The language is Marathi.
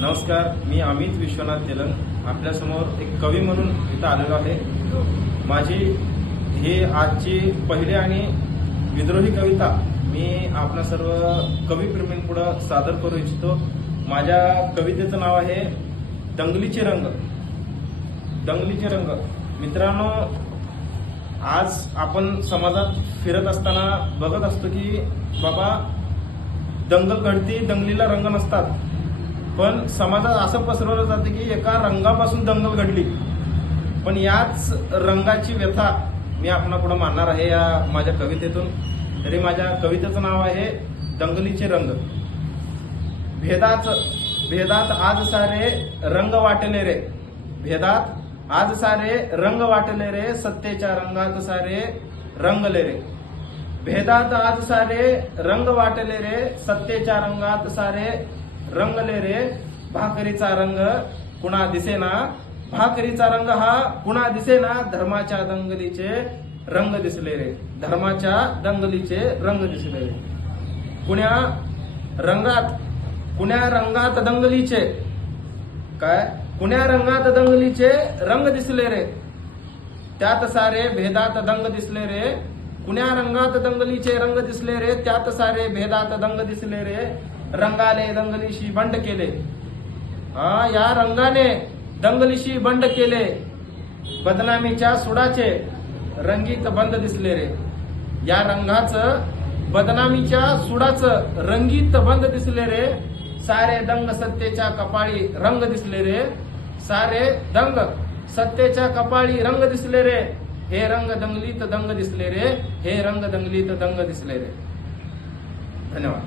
नमस्कार मी अमित विश्वनाथ तेलंग. आपल्यासमोर एक कवी म्हणून इथं आलेलो आहे. माझी ही आजची पहिली आणि विद्रोही कविता मी आपल्या सर्व कवीप्रेमींपुढं सादर करू इच्छितो. माझ्या कवितेचं नाव आहे दंगलीचे रंग. दंगलीचे रंग. मित्रांनो आज आपण समाजात फिरत असताना बघत असतो की बाबा दंगल घडती दंगलीला रंग नसतात. पण समाजात असं पसरवलं जातं की एका रंगापासून दंगल घडली. पण याच रंगाची व्यथा मी आपणापुढे मानणार आहे या माझ्या कवितेतून. तरी माझ्या कवितेचं नाव आहे दंगलीचे रंग. भेदाच भेदात आज सारे रंग वाटले रे. भेदात आज सारे रंग वाटले रे सत्तेच्या रंगात सारे रंगले रे. भेदात आज सारे रंग वाटले रे सत्तेच्या रंगात सारे रंगले रे भाकरीचा रंग कुणा दिसेना. भाकरीचा रंग हा कुणा दिसेना. धर्माच्या दंगलीचे रंग दिसले रे धर्माच्या दंगलीचे रंग दिसले रे कुण्या रंगात कुण्या रंगात दंगलीचे? काय? कुण्या रंगात दंगलीचे रंग दिसले रे त्यात सारे भेदात दंग दिसले रे कुण्या रंगात दंगलीचे रंग दिसले रे त्यात सारे भेदात दंग दिसले रे रंगाले दंगलीशी बंड केले. हा या रंगाने दंगलीशी बंड केले. बदनामीच्या सुडाचे रंगीत बंद दिसले रे. या रंगाचं बदनामीच्या सुडाचं रंगीत बंद दिसले रे. सारे दंग सत्तेच्या कपाळी रंग दिसले रे. सारे दंग सत्तेच्या कपाळी रंग दिसले रे. हे रंग दंगलीत दंग दिसले रे. हे रंग दंगलीत दंग दिसले रे. धन्यवाद.